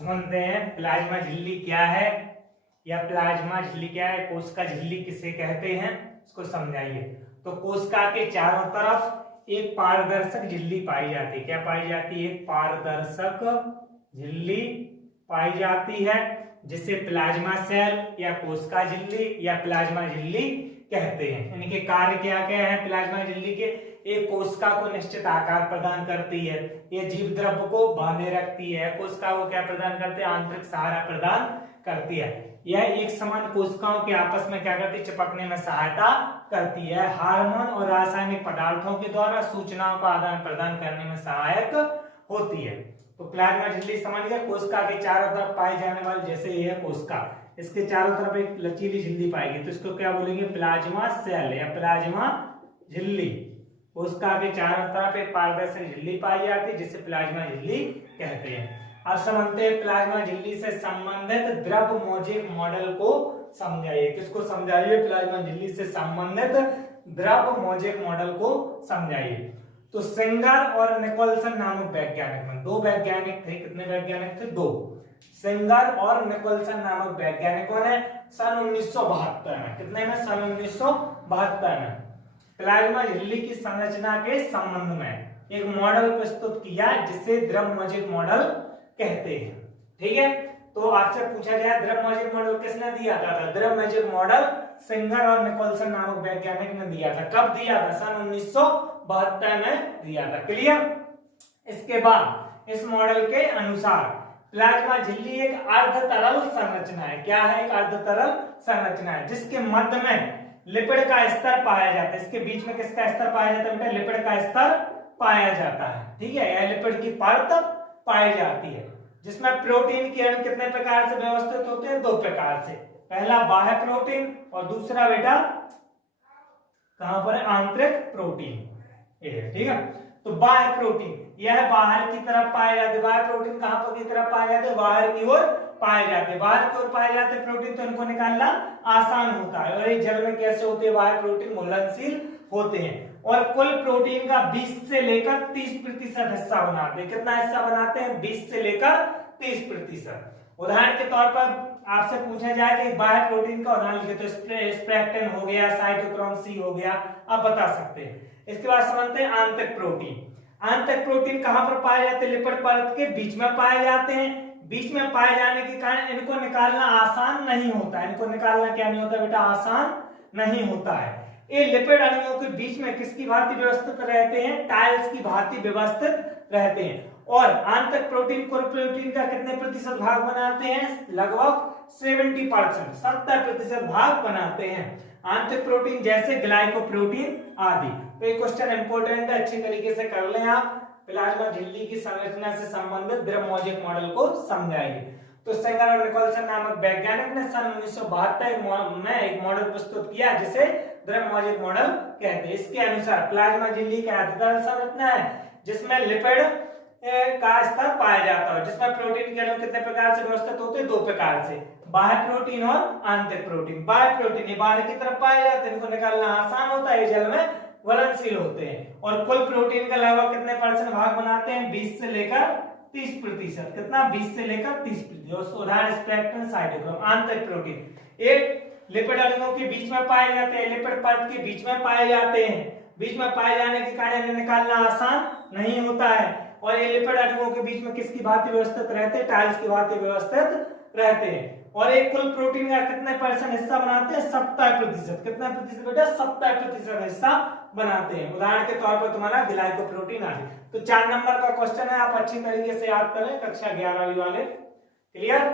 समझते हैं प्लाज्मा झिल्ली क्या है या प्लाज्मा झिल्ली क्या है, कोशिका झिल्ली किसे कहते हैं, इसको समझाइए। तो कोशिका के चारों तरफ एक पारदर्शक झिल्ली पाई जाती है। क्या पाई जाती है? पारदर्शक झिल्ली पाई जाती है, जिसे प्लाज्मा सेल या कोशिका झिल्ली या प्लाज्मा झिल्ली कहते हैं। इनके कार्य क्या क्या है प्लाज्मा झिल्ली के? एक कोशिका को निश्चित आकार प्रदान करती है, ये जीव द्रव्य को बांधे रखती है, कोशिका को क्या प्रदान करती है? आंतरिक सहारा प्रदान करती है। यह एक समान कोशिकाओं के आपस में क्या करती है? चिपकने में सहायता करती है। हार्मोन और रासायनिक पदार्थों के द्वारा सूचनाओं का आदान प्रदान करने में सहायक होती है। तो प्लाज्मा झिल्ली समझ गए, कोशिका के चारों तरफ पाई जाने वाली, जैसे ये कोशिका, इसके चारों तरफ एक लचीली झिल्ली पाएगी, तो इसको क्या बोलेंगे? प्लाज्मा सेल या प्लाज्मा झिल्ली। कोशिका के चारों तरफ एक पारदर्शक झिल्ली पाई जाती है, जिसे प्लाज्मा झिल्ली कहते हैं। अब समझते हैं प्लाज्मा झिल्ली से संबंधित द्रव मौजिक मॉडल को समझाइए। किसको समझाइए? प्लाज्मा झिल्ली से संबंधित द्रव मौजिक मॉडल को समझाइए। तो सिंगर और निकोलसन नामक वैज्ञानिक में, दो वैज्ञानिक थे। कितने वैज्ञानिक थे? दो। सिंगर और निकोलसन नामक वैज्ञानिकों ने सन 1972 में, कितने में? सन 1972 में प्लाज्मा झिल्ली की संरचना के संबंध में एक मॉडल प्रस्तुत किया, जिसे द्रव मौजिक मॉडल कहते हैं। ठीक है, तो आपसे पूछा गया द्रव मौजिक मॉडल किसने दिया था? द्रव मौजिक मॉडल सिंगर और निकोलसन नामक वैज्ञानिक ने दिया था। कब दिया था? सन 1972 में दिया था। क्लियर? इसके बाद इस मॉडल के अनुसार प्लाज्मा झिल्ली एक अर्ध तरल संरचना है। क्या है? एक अर्ध तरल संरचना है, जिसके मध्य में लिपिड का स्तर पाया जाता है। इसके बीच में किसका स्तर पाया जाता है बेटा? लिपिड का स्तर पाया जाता है। ठीक है, यह लिपिड की परत पाई जाती है, जिसमें प्रोटीन के अणु कितने प्रकार से व्यवस्थित होते हैं? दो प्रकार से। पहला बाह्य प्रोटीन और दूसरा बेटा कहां पर है? आंतरिक प्रोटीन। ठीक है, तो बाह्य प्रोटीन यह बाहर की तरफ पाए जाते हैं। बाह्य प्रोटीन कहां पर की तरफ पाए जाते हैं? बाहर की ओर पाए जाते हैं। बाहर की ओर पाए जाते हैं प्रोटीन, तो इनको निकालना आसान होता है। और ये जल में कैसे होते हैं? बाह्य प्रोटीन घुलनशील होते हैं और कुल प्रोटीन का 20 से लेकर 30% हिस्सा बनाते हैं। कितना हिस्सा बनाते हैं? 20 से लेकर 30%। उदाहरण के तौर पर आपसे पूछा जाए कि बाह्य प्रोटीन का उदाहरण लिखे, तो स्प्रेक्टिन हो गया, साइटोक्रोम सी हो गया, आप बता सकते हैं। इसके बाद समझते हैं आंतरिक प्रोटीन। आंतरिक प्रोटीन कहां पर पाए जाते हैं? लिपिड परत के बीच में पाए जाते हैं। बीच में पाए जाने के कारण इनको निकालना आसान नहीं होता। इनको निकालना क्या नहीं होता बेटा? आसान नहीं होता है। ये लिपिड अणुओं के बीच में किसकी भांति व्यवस्थित रहते हैं? टाइल्स की भांति व्यवस्थित रहते हैं। और आंतरिक प्रोटीन कुल प्रोटीन का कितने प्रतिशत भाग बनाते हैं? लगभग 70%, 70% भाग बनाते हैं आंतरिक प्रोटीन, जैसे ग्लाइकोप्रोटीन आदि। तो ये क्वेश्चन इंपॉर्टेंट है, अच्छी तरीके से कर लें आप। प्लाज्मा झिल्ली की संरचना से संबंधित द्रव मौजिक मॉडल को समझाइए। तो सिंगर और निकोलसन नामक वैज्ञानिक ने सन 1972 में एक मॉडल प्रस्तुत किया, जिसे द्रव मौजिक मॉडल कहते हैं। इसके अनुसार प्लाज्मा झिल्ली का अर्धतरल संरचना है, जिसमें लिपिड का स्तर पाया जाता है, जिसमें प्रोटीन के अणु कितने प्रकार से व्यवस्थित होते हैं? दो प्रकार से, बाह्य प्रोटीन और आंतरिक प्रोटीन। बाह्य प्रोटीन ये बाहर की तरफ पाए जाते हैं, इनको निकालना आसान होता है, जल में घुलनशील होते हैं। और कुल प्रोटीन का लगभग कितने % भाग बनाते हैं? 20 से लेकर 30%। कितना? 20 से लेकर 30%। उदाहरण स्प्रेक्टिन, साइटोक्रोम। आंतरिक प्रोटीन एक लिपिड अणुओं के बीच में पाए जाते हैं, लिपिड परत के बीच में पाए जाते हैं। बीच में पाए जाने के कारण इन्हें निकालना आसान नहीं होता है। और ये लिपिड अणुओं के बीच में किसकी भांति व्यवस्थित रहते हैं? टाइल्स की भांति व्यवस्थित रहते हैं। और एक कुल प्रोटीन का कितने % हिस्सा बनाते हैं? 70%। कितना प्रतिशत बेटा? 70% हिस्सा बनाते हैं। उदाहरण के तौर पर तुम्हारा ग्लाइकोप्रोटीन आदि। तो 4 नंबर का क्वेश्चन है, आप अच्छी तरीके से याद करें, कक्षा 11वीं वाले। क्लियर?